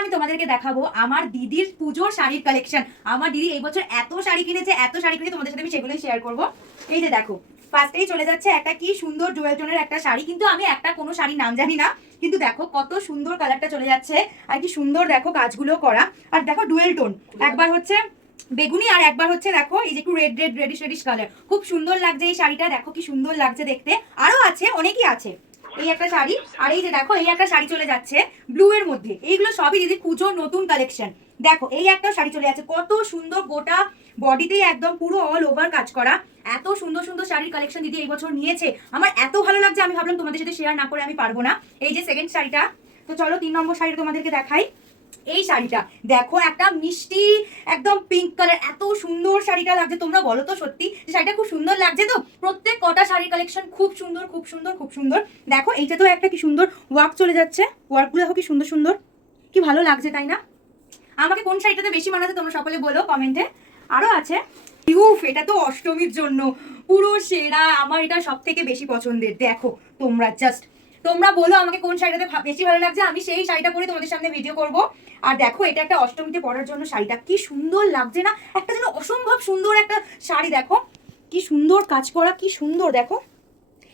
আমি তোমাদেরকে দেখাবো আমার দিদির পুজোর শাড়ির কালেকশন। আমার দিদি এই বছর এত শাড়ি কিনেছে, এত শাড়ি কিনে তোমাদের সাথে আমি সেগুলোই শেয়ার করবো। এই যে দেখো, ফার্স্টেই চলে যাচ্ছে একটা কি সুন্দর ডুয়েল টোনের একটা শাড়ি, কিন্তু আমি একটা কোনো শাড়ির নাম জানি না, কিন্তু দেখো কত সুন্দর কালারটা চলে যাচ্ছে, আর কি সুন্দর দেখো কাজগুলো করা। আর দেখো ডুয়েল টোন, একবার হচ্ছে বেগুনি আর একবার হচ্ছে দেখো এই যে একটু রেডিশ রেডিশ কালার, খুব সুন্দর লাগছে এই শাড়িটা, দেখো কি সুন্দর লাগছে দেখতে। আরো আছে, অনেকই আছে। এই একটা শাড়ি, আর এই যে দেখো এই একটা শাড়ি চলে যাচ্ছে ব্লু এর মধ্যে, এইগুলো সবই দিদি পুজোর নতুন কালেকশন। দেখো এই একটা শাড়ি চলে যাচ্ছে, কত সুন্দর, গোটা বডিতেই একদম পুরো অল ওভার কাজ করা। এত সুন্দর সুন্দর শাড়ির কালেকশন দিদি এই বছর নিয়েছে, আমার এত ভালো লাগছে, আমি ভাবলাম তোমাদের সাথে শেয়ার না করে আমি পারবো না। এই যে সেকেন্ড শাড়িটা, তো চলো 3 নম্বর শাড়িটা তোমাদেরকে দেখাই। এই শাড়িটা দেখো, একটা মিষ্টি একদম পিঙ্ক কালার, এত সুন্দর শাড়িটা লাগছে, তোমরা বলো তো সত্যি শাড়িটা খুব সুন্দর লাগছে তো। প্রত্যেক কটা শাড়ির কালেকশন খুব সুন্দর খুব সুন্দর খুব সুন্দর। দেখো এইটা তো একটা কি সুন্দর ওয়ার্ক চলে যাচ্ছে, ওয়ার্কগুলো দেখো কি সুন্দর সুন্দর, কি ভালো লাগছে তাই না? আমাকে কোন শাড়িটাতে বেশি মানাচ্ছে তোমরা সকলে বলো কমেন্টে। আরো আছে ইউফ, এটা তো অষ্টমীর জন্য পুরো সেরা, আমার এটা সব থেকে বেশি পছন্দের। দেখো তোমরা জাস্ট তোমরা বলো আমাকে কোন শাড়িটাতে বেশি ভালো লাগছে, আমি সেই শাড়িটা পরে তোমাদের সামনে ভিডিও করব। আর দেখো এটা একটা অষ্টমীতে পরার জন্য শাড়িটা কি সুন্দর লাগছে না, একটা যেন অসম্ভব সুন্দর একটা শাড়ি, দেখো কি সুন্দর কাজ করা, কি সুন্দর দেখো,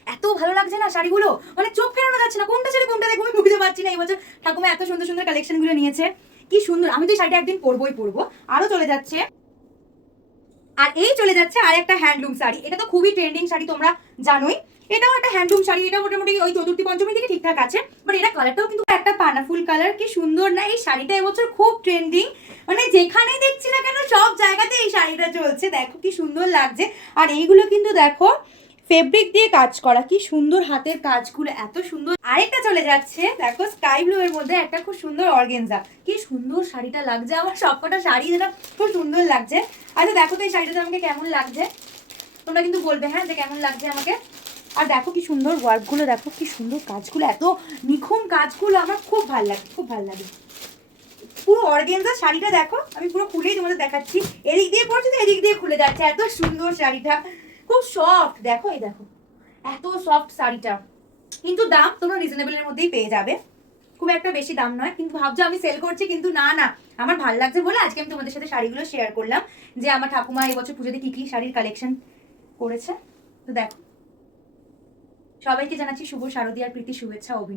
এত ভালো লাগছে না শাড়িগুলো, মানে চোখ ফেরানো যাচ্ছে না, কোনটা ছেড়ে কোনটা দেখবো আমি বুঝতে পারছি না। এই বছর ঠাকুমা এত সুন্দর সুন্দর কালেকশন গুলো নিয়েছে, কি সুন্দর, আমি তো এই শাড়িটা একদিন পরবোই পরবো। আরো চলে যাচ্ছে, আর এই চলে যাচ্ছে আর একটা হ্যান্ডলুম শাড়ি, এটা তো খুবই ট্রেন্ডিং শাড়ি তোমরা জানোই। এটাও একটা হ্যান্ডলুম শাড়ি, এটা মোটামুটি ওই চতুর্থী পঞ্চমী থেকে ঠিকঠাক আছে, বাট এটা কালারটাও কিন্তু একটা পানা ফুল কালার, কি সুন্দর না এই শাড়িটা, এবছর খুব ট্রেন্ডিং, মানে যেখানে দেখছি না কেন সব জায়গাতে এই শাড়িটা চলছে, দেখো কি সুন্দর লাগছে। আর এইগুলো কিন্তু দেখো ফেব্রিক দিয়ে কাজ করা, কি সুন্দর হাতের কাজগুলো, এত সুন্দর। আরেকটা চলে যাচ্ছে দেখো স্কাই ব্লু এর মধ্যে একটা খুব সুন্দর অর্গেনজা, কি সুন্দর শাড়িটা লাগছে, আমার সবকটা শাড়ি যেটা খুব সুন্দর লাগছে। আচ্ছা দেখো তো এই শাড়িটা আমাকে কেমন লাগছে, তোমরা কিন্তু বলবে হ্যাঁ যে কেমন লাগছে আমাকে। আর দেখো কি সুন্দর ওয়ার্কগুলো, দেখো কি সুন্দর কাজগুলো, এত নিখুঁত কাজগুলো, আমার খুব ভালো লাগে, খুব ভালো লাগে। পুরো অর্গেনজা শাড়িটা দেখো, আমি পুরো খুলেই তোমাদের দেখাচ্ছি, এদিক দিয়ে পড়ছে তো এদিক দিয়ে খুলে যাচ্ছে, এত সুন্দর শাড়িটা, খুব সফট, দেখো এই দেখো এত সফট শাড়িটা। কিন্তু দাম তোমরা রিজনেবলের মধ্যেই পেয়ে যাবে, খুব একটা বেশি দাম নয়, কিন্তু ভাবছো আমি সেল করছি, কিন্তু না না, আমার ভালো লাগছে বলে আজকে আমি তোমাদের সাথে শাড়িগুলো শেয়ার করলাম, যে আমার ঠাকুমা এবছর পুজোতে কি কি শাড়ির কালেকশন করেছে। তো দেখো, সবাইকে জানাচ্ছি শুভ শারদীয়ার প্রীতি শুভেচ্ছা অভিনন্দন।